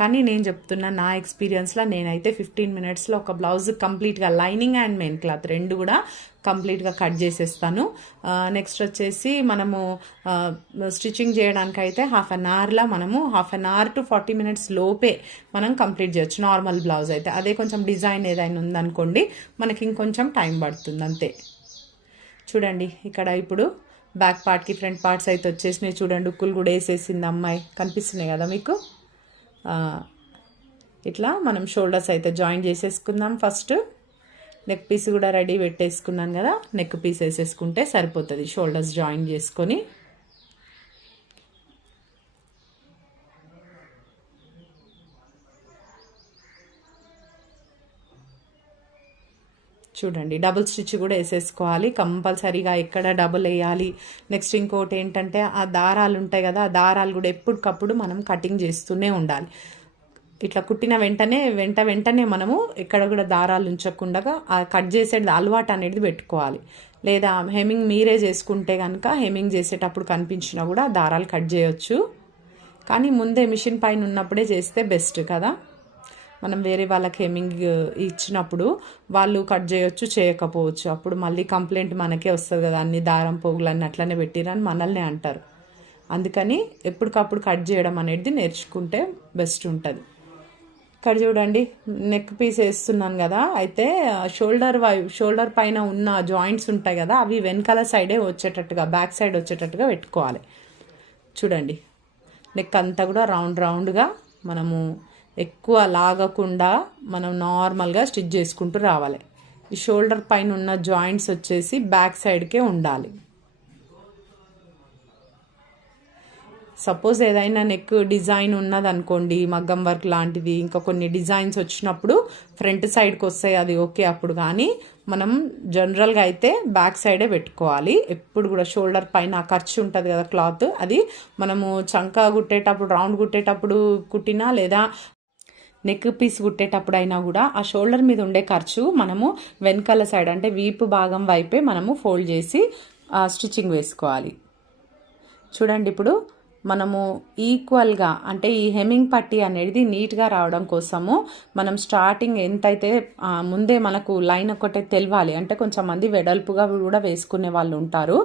కానీ నేను చెప్తున్నా నా ఎక్స్పీరియన్స్లో నేనైతే 15 మినిట్స్లో ఒక బ్లౌజ్ కంప్లీట్గా లైనింగ్ అండ్ మెయిన్ క్లాత్ రెండు కూడా కంప్లీట్గా కట్ చేసేస్తాను. నెక్స్ట్ వచ్చేసి మనము స్టిచ్చింగ్ చేయడానికి అయితే half an hour to 40 minutes లోపే మనం కంప్లీట్ చేయొచ్చు నార్మల్ బ్లౌజ్ అయితే. అదే కొంచెం డిజైన్ ఏదైనా ఉందనుకోండి మనకి ఇంకొంచెం టైం పడుతుంది అంతే. చూడండి, ఇక్కడ ఇప్పుడు బ్యాక్ పార్ట్కి ఫ్రంట్ పార్ట్స్ అయితే వచ్చేసినాయి. చూడండి, ఉక్కులు కూడా వేసేసింది అమ్మాయి, కనిపిస్తున్నాయి కదా మీకు. ఇట్లా మనం షోల్డర్స్ అయితే జాయిన్ చేసేసుకుందాం. ఫస్ట్ నెక్ పీస్ కూడా రెడీ పెట్టేసుకున్నాను కదా, నెక్ పీస్ వేసేసుకుంటే సరిపోతుంది షోల్డర్స్ జాయిన్ చేసుకొని. చూడండి, డబుల్ స్టిచ్ కూడా వేసేసుకోవాలి కంపల్సరీగా, ఎక్కడ డబుల్ వేయాలి. నెక్స్ట్ ఇంకోటి ఏంటంటే ఆ దారాలు ఉంటాయి కదా, ఆ దారాలు కూడా ఎప్పటికప్పుడు మనం కటింగ్ చేస్తూనే ఉండాలి. ఇట్లా కుట్టిన వెంటనే మనము ఎక్కడ కూడా దారాలు ఉంచకుండా కట్ చేసే అలవాటు అనేది పెట్టుకోవాలి. లేదా హెమ్మింగ్ మీరే చేసుకుంటే కనుక హెమ్మింగ్ చేసేటప్పుడు కనిపించినా కూడా దారాలు కట్ చేయొచ్చు. కానీ ముందే మిషన్ పైన ఉన్నప్పుడే చేస్తే బెస్ట్ కదా. మనం వేరే వాళ్ళకి హెమ్మింగ్ ఇచ్చినప్పుడు వాళ్ళు కట్ చేయొచ్చు, చేయకపోవచ్చు. అప్పుడు మళ్ళీ కంప్లైంట్ మనకే వస్తుంది కదా, అన్ని దారం పోగులన్నీ అట్లనే పెట్టిరని మనల్ని అంటారు. అందుకని ఎప్పటికప్పుడు కట్ చేయడం అనేది నేర్చుకుంటే బెస్ట్ ఉంటుంది. ఇక్కడ చూడండి, నెక్ పీస్ వేస్తున్నాను కదా, అయితే షోల్డర్ పైన ఉన్న జాయింట్స్ ఉంటాయి కదా, అవి వెనకాల సైడే వచ్చేటట్టుగా, బ్యాక్ సైడ్ వచ్చేటట్టుగా పెట్టుకోవాలి. చూడండి, నెక్ అంతా కూడా రౌండ్గా మనము ఎక్కువ లాగకుండా మనం నార్మల్గా స్టిచ్ చేసుకుంటూ రావాలి. ఈ షోల్డర్ పైన ఉన్న జాయింట్స్ వచ్చేసి బ్యాక్ సైడ్కే ఉండాలి. సపోజ్ ఏదైనా నెక్ డిజైన్ ఉన్నదనుకోండి, మగ్గం వర్క్ లాంటిది, ఇంకా కొన్ని డిజైన్స్ వచ్చినప్పుడు ఫ్రంట్ సైడ్కి వస్తాయి, అది ఓకే అప్పుడు. కానీ మనం జనరల్గా అయితే బ్యాక్ సైడే పెట్టుకోవాలి ఎప్పుడు కూడా. షోల్డర్ పైన ఖర్చు ఉంటుంది కదా క్లాత్, అది మనము చంకా కుట్టేటప్పుడు, రౌండ్ కుట్టేటప్పుడు కుట్టినా లేదా నెక్ పీస్ కుట్టేటప్పుడు అయినా కూడా ఆ షోల్డర్ మీద ఉండే ఖర్చు మనము వెనకాల సైడ్ అంటే వీపు భాగం వైపే మనము ఫోల్డ్ చేసి స్టిచ్చింగ్ వేసుకోవాలి. చూడండి, ఇప్పుడు మనము ఈక్వల్గా అంటే ఈ హెమ్మింగ్ పట్టీ అనేది నీట్గా రావడం కోసము మనం స్టార్టింగ్ ఎంతైతే ముందే మనకు లైన్ ఒకటే తెలవాలి. అంటే కొంచెం మంది వెడల్పుగా కూడా వేసుకునే వాళ్ళు ఉంటారు.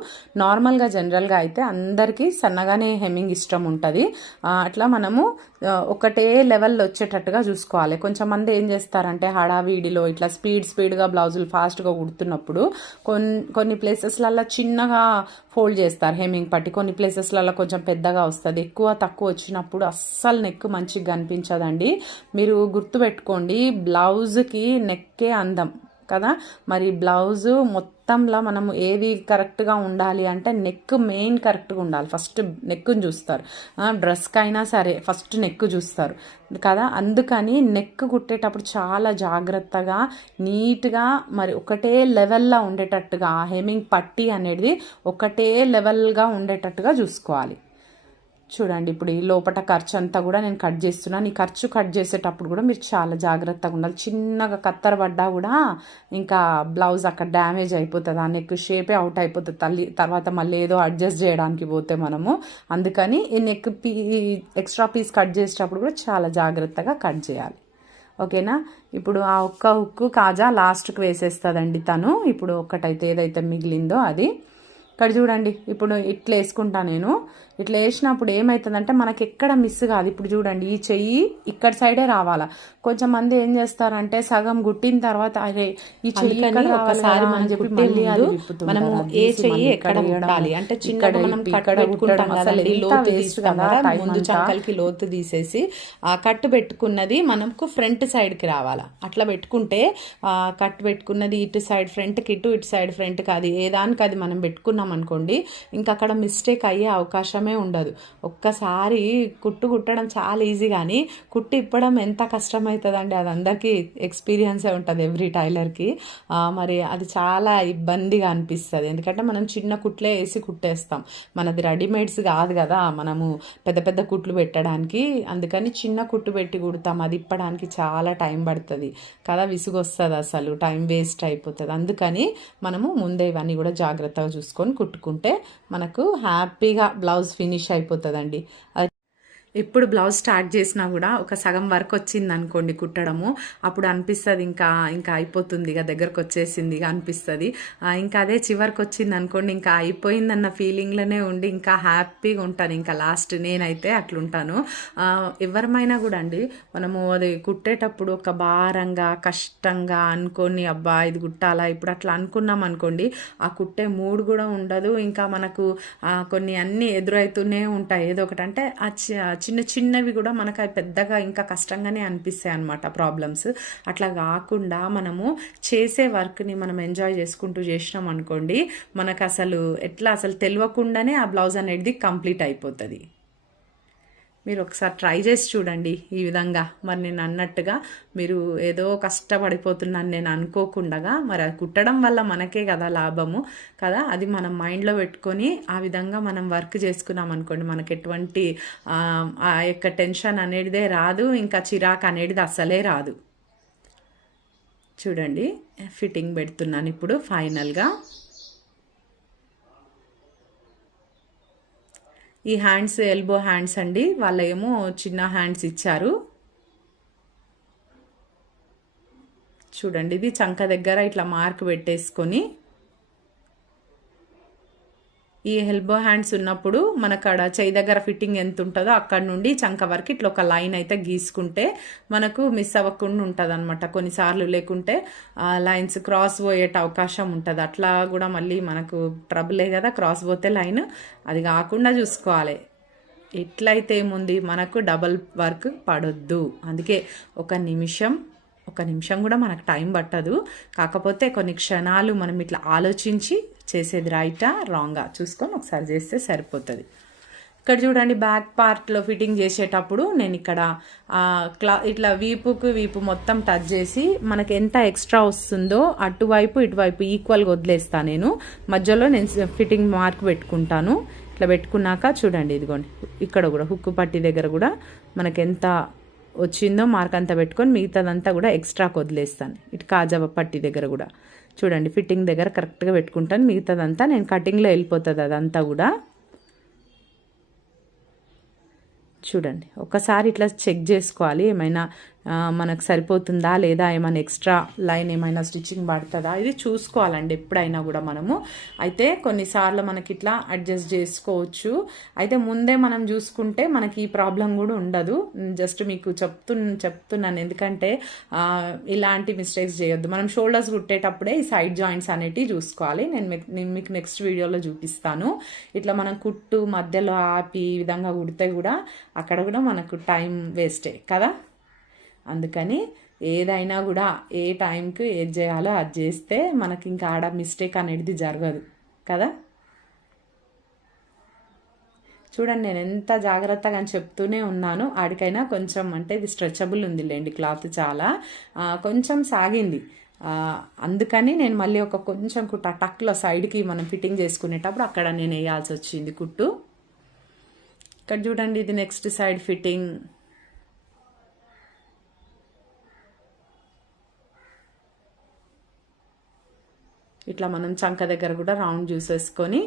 నార్మల్గా జనరల్గా అయితే అందరికీ సన్నగానే హెమ్మింగ్ ఇష్టం ఉంటుంది. అట్లా మనము ఒకటే లెవెల్లో వచ్చేటట్టుగా చూసుకోవాలి. కొంచెం మంది ఏం చేస్తారంటే హడావిడిలో ఇట్లా స్పీడ్గా బ్లౌజులు ఫాస్ట్గా కుడుతున్నప్పుడు కొన్ని ప్లేసెస్లలో చిన్నగా ఫోల్డ్ చేస్తారు హెమ్మింగ్ పట్టి, కొన్ని ప్లేసెస్లలో కొంచెం పెద్దగా వస్తుంది. ఎక్కువ తక్కువ వచ్చినప్పుడు అస్సలు నెక్ మంచిగా కనిపించదండి. మీరు గుర్తుపెట్టుకోండి, బ్లౌజ్కి నెక్కే అందం కదా. మరి బ్లౌజు మొత్తంలో మనము ఏది కరెక్ట్గా ఉండాలి అంటే నెక్ మెయిన్ కరెక్ట్గా ఉండాలి. ఫస్ట్ నెక్ని చూస్తారు, డ్రెస్కి అయినా సరే ఫస్ట్ నెక్ చూస్తారు కదా. అందుకని నెక్ కుట్టేటప్పుడు చాలా జాగ్రత్తగా నీట్గా మరి ఒకటే లెవెల్లో ఉండేటట్టుగా హెమ్మింగ్ పట్టీ అనేది ఒకటే లెవెల్గా ఉండేటట్టుగా చూసుకోవాలి. చూడండి ఇప్పుడు ఈ లోపల ఖర్చు అంతా కూడా నేను కట్ చేస్తున్నాను. ఈ ఖర్చు కట్ చేసేటప్పుడు కూడా మీరు చాలా జాగ్రత్తగా ఉండాలి. చిన్నగా కత్తెర పడ్డా కూడా ఇంకా బ్లౌజ్ అక్కడ డ్యామేజ్ అయిపోతుంది, ఆ నెక్ షేపే అవుట్ అయిపోతుంది తర్వాత మళ్ళీ ఏదో అడ్జస్ట్ చేయడానికి పోతే మనము. అందుకని ఈ నెక్ ఎక్స్ట్రా పీస్ కట్ చేసేటప్పుడు కూడా చాలా జాగ్రత్తగా కట్ చేయాలి. ఓకేనా. ఇప్పుడు ఆ ఒక్క హుక్కు కాజా లాస్ట్కి వేసేస్తుందండి తను. ఇప్పుడు ఒక్కటైతే ఏదైతే మిగిలిందో అది ఇక్కడ చూడండి. ఇప్పుడు ఇట్లా వేసుకుంటా నేను. ఇట్లా వేసినప్పుడు ఏమవుతుందంటే మనకి ఎక్కడ మిస్ కాదు. ఇప్పుడు చూడండి ఈ చెయ్యి ఇక్కడ సైడే రావాలా. కొంచెం మంది ఏం చేస్తారంటే సగం గుట్టిన తర్వాత అరే ఈ చెయ్యి ఒకసారి మనం చెప్పి మళ్ళీ అది మనము ఏ చెయ్యి ఎక్కడ కుట్టాలి అంటే చిన్నగా మనం కట్టు పెట్టుకుంటాం కదండి, లోతు తీస్తాం కదా, ముందు చంకలకి లోతు తీసేసి ఆ కట్టు పెట్టుకున్నది మనకు ఫ్రంట్ సైడ్కి రావాలా. అట్లా పెట్టుకుంటే కట్టు పెట్టుకున్నది ఇటు సైడ్ ఫ్రంట్కి ఇటు సైడ్ ఫ్రంట్కి అది ఏ దానికి అది మనం పెట్టుకున్నాం అనుకోండి, ఇంకా అక్కడ మిస్టేక్ అయ్యే అవకాశమే ఉండదు. ఒక్కసారి కుట్టడం చాలా ఈజీ, కానీ కుట్టి ఇప్పడం ఎంత కష్టమవుతుందండి. అది అందరికీ ఎక్స్పీరియన్సే ఉంటుంది ఎవ్రీ టైలర్కి. మరి అది చాలా ఇబ్బందిగా అనిపిస్తుంది, ఎందుకంటే మనం చిన్న కుట్లే వేసి కుట్టేస్తాం. మనది రెడీమేడ్స్ కాదు కదా, మనము పెద్ద పెద్ద కుట్లు పెట్టడానికి. అందుకని చిన్న కుట్టు పెట్టి కుడతాం, అది ఇప్పడానికి చాలా టైం పడుతుంది కదా, విసుగు వస్తుంది, అసలు టైం వేస్ట్ అయిపోతుంది. అందుకని మనము ముందే ఇవన్నీ కూడా జాగ్రత్తగా చూసుకొని కుట్టుకుంటే మనకు హ్యాపీగా బ్లౌజ్ ఫినిష్ అయిపోతుందండి. ఎప్పుడు బ్లౌజ్ స్టార్ట్ చేసినా కూడా ఒక సగం వరకు వచ్చింది అనుకోండి కుట్టడము, అప్పుడు అనిపిస్తుంది ఇంకా అయిపోతుంది ఇక దగ్గరకు వచ్చేసింది ఇక అనిపిస్తుంది. ఇంకా అదే చివరికి వచ్చింది అనుకోండి ఇంకా అయిపోయిందన్న ఫీలింగ్లోనే ఉండి ఇంకా హ్యాపీగా ఉంటాను. ఇంకా లాస్ట్ నేనైతే అట్లుంటాను. ఎవరమైనా కూడా అండి మనము అది కుట్టేటప్పుడు ఒక భారంగా కష్టంగా అనుకొని అబ్బా ఇది కుట్టాలా ఇప్పుడు అట్లా అనుకున్నాం అనుకోండి, ఆ కుట్టే మూడ్ కూడా ఉండదు. ఇంకా మనకు కొన్ని అన్నీ ఎదురవుతూనే ఉంటాయి. ఏదో ఒకటి అంటే చిన్న చిన్నవి కూడా మనకు అవి పెద్దగా ఇంకా కష్టంగానే అనిపిస్తాయి అన్నమాట ప్రాబ్లమ్స్. అట్లా కాకుండా మనము చేసే వర్క్ని మనం ఎంజాయ్ చేసుకుంటూ చేసినాం అనుకోండి, మనకు అసలు అసలు తెలియకుండానే ఆ బ్లౌజ్ అనేది కంప్లీట్ అయిపోతుంది. మీరు ఒకసారి ట్రై చేసి చూడండి ఈ విధంగా. మరి నేను అన్నట్టుగా మీరు ఏదో కష్టపడిపోతున్నాను నేను అనుకోకుండా, మరి అది కుట్టడం వల్ల మనకే కదా లాభము కదా, అది మనం మైండ్లో పెట్టుకొని ఆ విధంగా మనం వర్క్ చేసుకున్నాం అనుకోండి, మనకు ఎటువంటి ఆ యొక్క టెన్షన్ అనేటిదే రాదు, ఇంకా చిరాకు అనేది అసలే రాదు. చూడండి ఫిట్టింగ్ పెడుతున్నాను ఇప్పుడు ఫైనల్గా. ఈ హ్యాండ్స్ ఎల్బో హ్యాండ్స్ అండి, వాళ్ళ ఏమో చిన్న హ్యాండ్స్ ఇచ్చారు. చూడండి ఇది చంక దగ్గర ఇట్లా మార్క్ పెట్టేసుకొని, ఈ ఎల్బో హ్యాండ్స్ ఉన్నప్పుడు మనకాడ చేయి దగ్గర ఫిట్టింగ్ ఎంత ఉంటుందో అక్కడ నుండి చంక వరకు ఇట్లా ఒక లైన్ అయితే గీసుకుంటే మనకు మిస్ అవ్వకుండా ఉంటుంది అనమాట. కొన్నిసార్లు లేకుంటే లైన్స్ క్రాస్ పోయే అవకాశం ఉంటుంది. అట్లా కూడా మళ్ళీ మనకు ట్రబులే కదా, క్రాస్ పోతే లైన్, అది కాకుండా చూసుకోవాలి. ఎట్లయితే ఏముంది మనకు డబల్ వర్క్ పడొద్దు. అందుకే ఒక నిమిషం కూడా మనకు టైం పట్టదు. కాకపోతే కొన్ని క్షణాలు మనం ఇట్లా ఆలోచించి చేసేది రైటా రాంగా చూసుకొని ఒకసారి చేస్తే సరిపోతుంది. ఇక్కడ చూడండి బ్యాక్ పార్ట్లో ఫిట్టింగ్ చేసేటప్పుడు నేను ఇక్కడ ఇట్లా వీపు మొత్తం టచ్ చేసి మనకి ఎంత ఎక్స్ట్రా వస్తుందో అటువైపు ఇటువైపు ఈక్వల్గా వదిలేస్తాను. నేను మధ్యలో నేను ఫిట్టింగ్ మార్క్ పెట్టుకుంటాను. ఇట్లా పెట్టుకున్నాక చూడండి ఇదిగోండి ఇక్కడ కూడా హుక్కు పట్టి దగ్గర కూడా మనకి ఎంత వచ్చిందో మార్క్ అంతా పెట్టుకొని మిగతాదంతా కూడా ఎక్స్ట్రాకి వదిలేస్తాను. ఇటు కాజా పట్టి దగ్గర కూడా చూడండి ఫిట్టింగ్ దగ్గర కరెక్ట్గా పెట్టుకుంటాను. మిగతాదంతా నేను కటింగ్లో వెళ్ళిపోతుంది అదంతా కూడా. చూడండి ఒకసారి ఇట్లా చెక్ చేసుకోవాలి, ఏమైనా మనకు సరిపోతుందా లేదా, ఏమైనా ఎక్స్ట్రా లైన్ ఏమైనా స్టిచ్చింగ్ పడుతుందా, ఇది చూసుకోవాలండి ఎప్పుడైనా కూడా మనము. అయితే కొన్నిసార్లు మనకి ఇట్లా అడ్జస్ట్ చేసుకోవచ్చు. అయితే ముందే మనం చూసుకుంటే మనకి ఈ ప్రాబ్లం కూడా ఉండదు. జస్ట్ మీకు చెప్తున్నాను ఎందుకంటే ఇలాంటి మిస్టేక్స్ చేయొద్దు. మనం షోల్డర్స్ కుట్టేటప్పుడే ఈ సైడ్ జాయింట్స్ అనేటివి చూసుకోవాలి. నేను మీకు నెక్స్ట్ వీడియోలో చూపిస్తాను. ఇట్లా మనం కుట్టు మధ్యలో ఆపి ఈ విధంగా కుడితే కూడా అక్కడ కూడా మనకు టైం వేస్టే కదా. అందుకని ఏదైనా కూడా ఏ టైంకి ఏది చేయాలో అది చేస్తే మనకి ఇంకా ఆడ మిస్టేక్ అనేది జరగదు కదా. చూడండి నేను ఎంత జాగ్రత్తగా అని చెప్తూనే ఉన్నాను. ఆడికైనా కొంచెం అంటే ఇది స్ట్రెచబుల్ ఉంది లేండి క్లాత్, చాలా కొంచెం సాగింది. అందుకని నేను మళ్ళీ కొంచెం టక్లో సైడ్కి మనం ఫిట్టింగ్ చేసుకునేటప్పుడు అక్కడ నేను వేయాల్సి వచ్చింది కుట్టు. ఇక్కడ చూడండి, ఇది నెక్స్ట్ సైడ్ ఫిట్టింగ్. ఇట్లా మనం చంక దగ్గర కూడా రౌండ్ చూసేసుకొని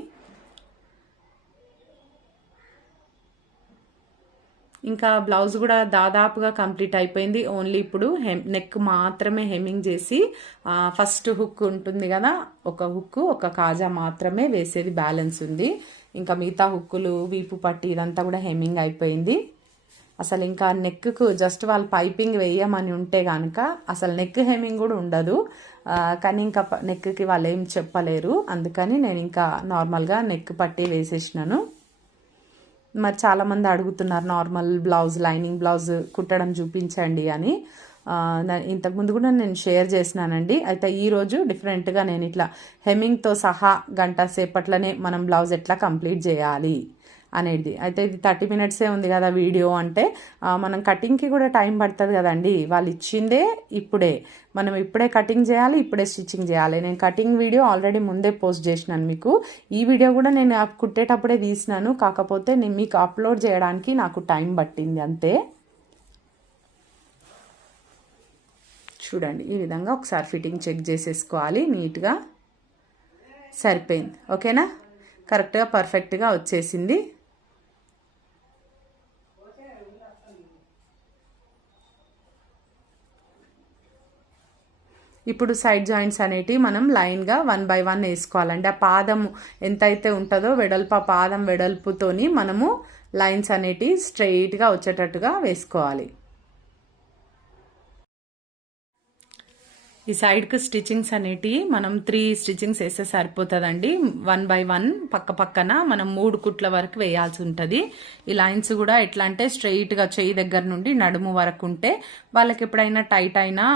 ఇంకా బ్లౌజ్ కూడా దాదాపుగా కంప్లీట్ అయిపోయింది. ఓన్లీ ఇప్పుడు నెక్ మాత్రమే హెమ్మింగ్ చేసి ఫస్ట్ హుక్ ఉంటుంది కదా, ఒక హుక్ ఒక కాజా మాత్రమే వేసేది బ్యాలెన్స్ ఉంది. ఇంకా మిగతా హుక్కులు, వీపు పట్టి ఇదంతా కూడా హెమ్మింగ్ అయిపోయింది. అసలు ఇంకా నెక్కు జస్ట్ వాళ్ళు పైపింగ్ వేయమని ఉంటే కనుక అసలు నెక్ హెమ్మింగ్ కూడా ఉండదు. కానీ ఇంకా నెక్కి వాళ్ళు ఏం చెప్పలేరు, అందుకని నేను ఇంకా నార్మల్గా నెక్ పట్టి వేసేసినాను. మరి చాలామంది అడుగుతున్నారు నార్మల్ బ్లౌజ్, లైనింగ్ బ్లౌజ్ కుట్టడం చూపించండి అని. ఇంతకుముందు కూడా నేను షేర్ చేసినానండి. అయితే ఈరోజు డిఫరెంట్గా నేను ఇట్లా హెమ్మింగ్తో సహా గంట సేపట్లోనే మనం బ్లౌజ్ ఎట్లా కంప్లీట్ చేయాలి అనేది. అయితే ఇది 30 మినిట్సే ఉంది కదా వీడియో అంటే, మనం కటింగ్కి కూడా టైం పడుతుంది కదండి. వాళ్ళు ఇచ్చిందే ఇప్పుడే, మనం ఇప్పుడే కటింగ్ చేయాలి, ఇప్పుడే స్టిచ్చింగ్ చేయాలి. నేను కటింగ్ వీడియో ఆల్రెడీ ముందే పోస్ట్ చేసినాను మీకు. ఈ వీడియో కూడా నేను కుట్టేటప్పుడే తీసినాను, కాకపోతే నేను మీకు అప్లోడ్ చేయడానికి నాకు టైం పట్టింది అంతే. చూడండి, ఈ విధంగా ఒకసారి ఫిట్టింగ్ చెక్ చేసేసుకోవాలి. నీట్గా సరిపోయింది. ఓకేనా, కరెక్ట్గా పర్ఫెక్ట్గా వచ్చేసింది. ఇప్పుడు సైడ్ జాయింట్స్ అనేటివి మనం లైన్గా 1 by 1 వేసుకోవాలండి. ఆ పాదం ఎంతైతే ఉంటుందో వెడల్పు, ఆ పాదం వెడల్పుతోని మనము లైన్స్ అనేటివి స్ట్రెయిట్గా వచ్చేటట్టుగా వేసుకోవాలి. ఈ సైడ్కి స్టిచ్చింగ్స్ అనేటివి మనం 3 స్టిచ్చింగ్స్ వేస్తే సరిపోతుందండి. 1 by 1 పక్క పక్కన మనం 3 కుట్ల వరకు వేయాల్సి ఉంటుంది. ఈ లైన్స్ కూడా ఎట్లా అంటే స్ట్రెయిట్గా చెయ్యి దగ్గర నుండి నడుము వరకు ఉంటే వాళ్ళకి ఎప్పుడైనా టైట్ అయినా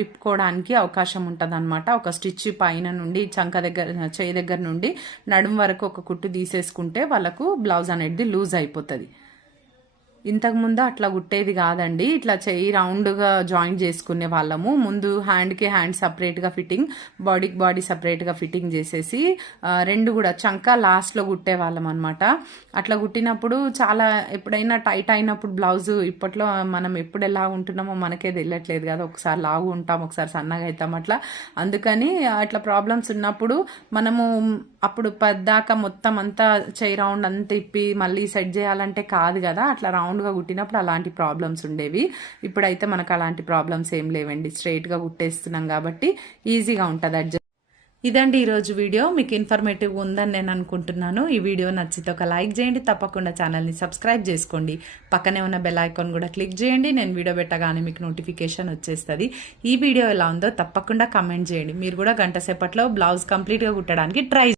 విప్పుకోవడానికి అవకాశం ఉంటుంది అనమాట. ఒక స్టిచ్ పైన నుండి చంక దగ్గర, చెయ్యి దగ్గర నుండి నడుము వరకు ఒక కుట్టు తీసేసుకుంటే వాళ్ళకు బ్లౌజ్ అనేది లూజ్ అయిపోతుంది. ఇంతకుముందు అట్లా కుట్టేది కాదండి, ఇట్లా చెయ్యి రౌండ్గా జాయింట్ చేసుకునే వాళ్ళము. ముందు హ్యాండ్కి హ్యాండ్ సపరేట్గా ఫిట్టింగ్, బాడీకి బాడీ సపరేట్గా ఫిట్టింగ్ చేసేసి రెండు కూడా చంక లాస్ట్లో కుట్టే వాళ్ళం అనమాట. అట్లా కుట్టినప్పుడు చాలా ఎప్పుడైనా టైట్ అయినప్పుడు బ్లౌజ్, ఇప్పట్లో మనం ఎప్పుడు ఎలా ఉంటున్నామో మనకే తెలియట్లేదు కదా, ఒకసారి లావు ఉంటాం, ఒకసారి సన్నగా అవుతాం అట్లా. అందుకని అట్లా ప్రాబ్లమ్స్ ఉన్నప్పుడు మనము అప్పుడు పద్దాక మొత్తం అంతా చెయ్యి రౌండ్ అంతా ఇప్పి మళ్ళీ సెట్ చేయాలంటే కాదు కదా. అట్లా రౌండ్గా కుట్టినప్పుడు అలాంటి ప్రాబ్లమ్స్ ఉండేవి. ఇప్పుడైతే మనకు అలాంటి ప్రాబ్లమ్స్ ఏం లేవండి, స్ట్రైట్గా కుట్టేస్తున్నాం కాబట్టి ఈజీగా ఉంటుంది అడ్జస్ట్. ఇదండి ఈరోజు వీడియో. మీకు ఇన్ఫర్మేటివ్ ఉందని నేను అనుకుంటున్నాను. ఈ వీడియో నచ్చితే ఒక లైక్ చేయండి, తప్పకుండా ఛానల్ని సబ్స్క్రైబ్ చేసుకోండి, పక్కనే ఉన్న బెల్ ఐకాన్ కూడా క్లిక్ చేయండి. నేను వీడియో పెట్టగానే మీకు నోటిఫికేషన్ వచ్చేస్తుంది. ఈ వీడియో ఎలా ఉందో తప్పకుండా కమెంట్ చేయండి. మీరు కూడా గంట సేపట్లో బ్లౌజ్ కంప్లీట్గా కుట్టడానికి ట్రై